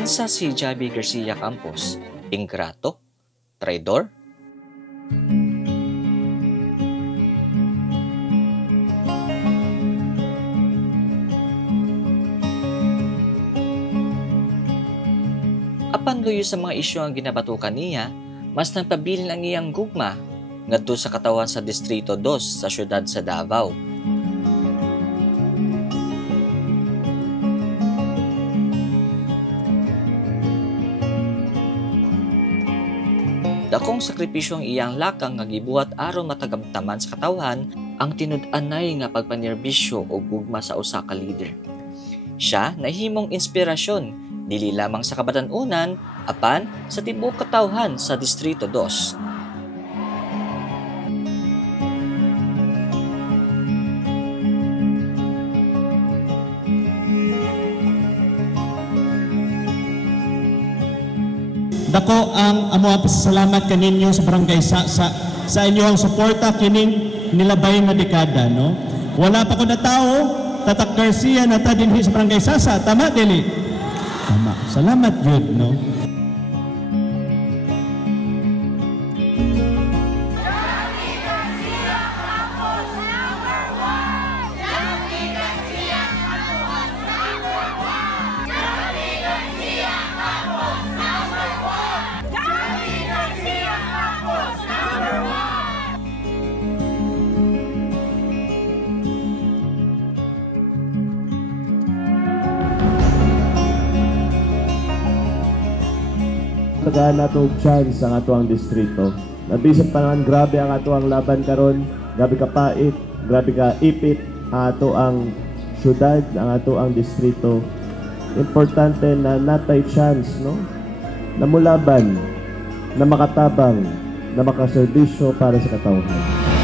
Kinsa si Javi Garcia Campos? Ingrato? Traidor? Apan luyo sa mga isyu ang ginabatukan niya, mas nagpabilin ang iyang gugma ngadto sa katawan sa Distrito 2 sa syudad sa Davao. Dakong sakripisyo ang iyang lakang nga gibuhat aron matagamtaman sa katawhan ang tinud-anay nga pagpanerbisyo o gugma sa usa ka leader. Siya nahimong inspirasyon dili lamang sa kabatan-unan apan sa tibuok katawhan sa Distrito 2. Dako ang amo pasalamat kaninyo sa barangay sa inyong suporta kining nilabay nga dekada, no? Wala pa ko na tao, Tatak Garcia na ta dinhi sa barangay Sasa, tama dili? Tama. Salamat jud, no? Tagaan nato og chance ang ato ang distrito. Nabisip pa naman grabe ang ato ang laban karon, grabe ka pait, grabe ka ipit ang ato ang syudad, ang ato ang distrito. Importante na natay chance, no? Na mulaban, na makatabang, na makaserbisyo para sa katawhan.